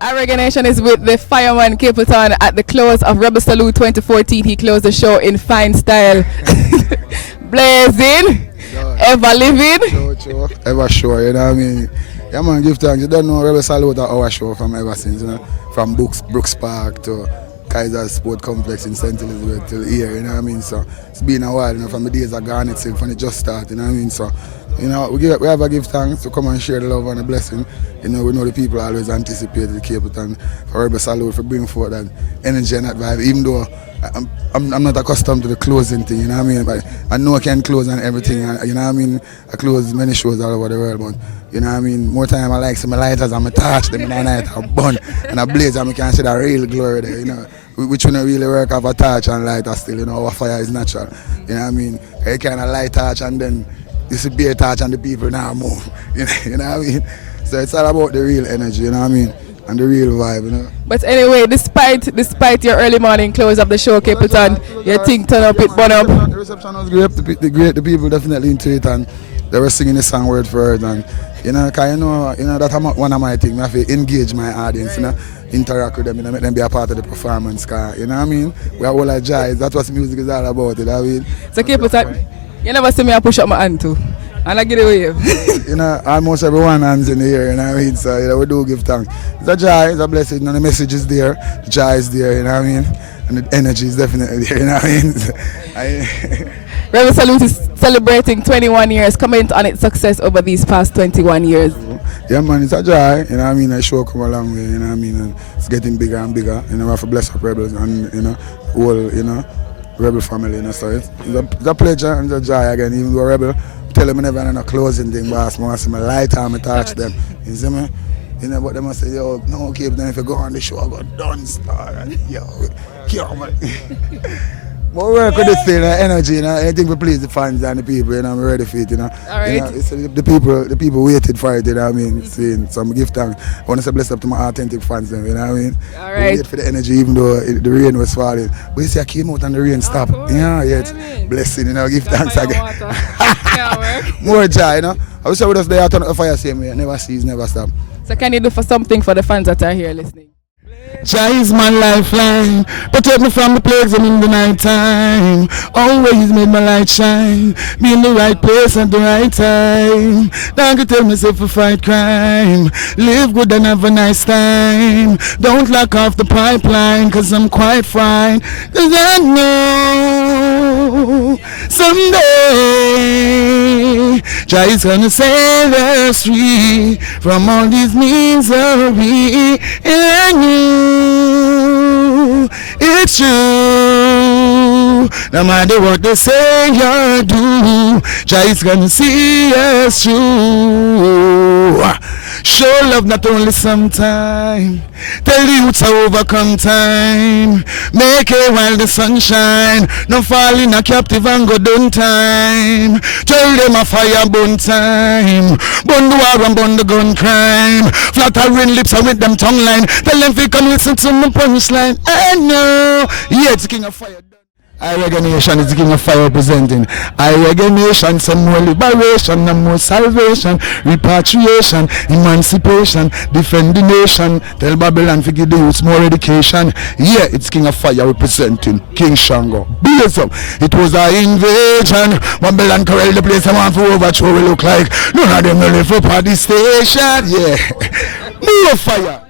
Our Reggae Nation is with the Fireman Capleton at the close of Rebel Salute 2014. He closed the show in fine style. Blazing, ever living. Sure. Ever sure, you know what I mean? Yeah, man, give thanks. You don't know Rebel Salute are our show from ever since, you know? From Brooks Park to Kaiser Sport Complex in St. Elizabeth till here, you know what I mean? So it's been a while, you know, from the days of Garnet Silk, when it just started, you know what I mean? So, you know, we have to give thanks to come and share the love and the blessing. You know, we know the people always anticipate the Capleton for Rebel Salute for bringing forth that energy and that vibe, even though I'm not accustomed to the closing thing, you know what I mean? But I know I can close on everything, you know what I mean? I close many shows all over the world, but you know what I mean? More time I like some lighters and I touch them in the night, I burn and I blaze and I can see the real glory there, you know? Which one really work off a torch and lighter still, you know, our fire is natural. You know what I mean? You kind of light torch and then you see beer torch and the people now move. You know what I mean? So it's all about the real energy, you know what I mean? And the real vibe, you know. But anyway, despite your early morning close of the show, Capleton, your thing turn up, it burn up. The reception was great, the people definitely into it and they were singing the song word for word and you know, cause you know that's one of my things. I have to engage my audience, you know, interact with them, you know, make them be a part of the performance. Cause you know what I mean? We are all a jazz. That's what music is all about. You know what I mean? So Capleton, you never see me push up my hand too, and I get away. You know, almost everyone hands in the air. You know what I mean? So you know, we do give thanks. It's a joy, it's a blessing, and the message is there, the joy is there. You know what I mean? And the energy is definitely there. You know what I mean? Rebel Salute is celebrating 21 years. Comment on its success over these past 21 years. Yeah, man, it's a joy. You know what I mean? The show come a long way. You know what I mean? And it's getting bigger and bigger. You know, we have to bless up Rebels and, you know, whole, you know, Rebel family. You know, so it's a pleasure and it's a joy again. Even though Rebel, tell them I never had a closing thing, boss. I see my light and I touch them. You see me? You know, but they must say, yo, no, keep them if you go on the show, I got done star. And, yo, man. But we work with this thing, energy, you know, anything to please the fans and the people, you know, I'm ready for it, you know. All right. You know, it's, the people waited for it, you know what I mean, seeing some gift thanks. I want to say bless up to my authentic fans, you know what I mean. All right. We wait for the energy even though the rain was falling. But you see I came out and the rain stopped. Yeah, it's blessing, you know, give thanks again. More joy, you know. I wish I would have stayed out on the fire same way, never cease, never stop. So can you do for something for the fans that are here listening? Jah is my lifeline, protect me from the plagues and in the night time. Always made my light shine, be in the right place at the right time. Don't tell myself to fight crime, live good and have a nice time. Don't lock off the pipeline, cause I'm quite fine. Cause I know someday Jah is gonna set us free from all these misery. And I knew it's true. No matter what they say or do, Jah is gonna see us through. Show love not only sometime. Tell the youths how overcome time. Make it while the sun shine. No fall in a captive and go down time. Tell them a fire burn time. Burn the war and burn the gun crime. Flattering lips and with them tongue line. Tell them if you come listen to my punchline. I know. Yeah, it's King of Fire. I Reggae Nation is the King of Fire representing. I Reggae Nation, some more liberation, and more salvation, repatriation, emancipation, defend the nation. Tell Babylon to give the youths more education. Yeah, it's King of Fire representing King Shango. Blaze up. It was an invasion. Babylon corral the place I want to overthrow. We look like none of them will live up at the station. Yeah, more fire.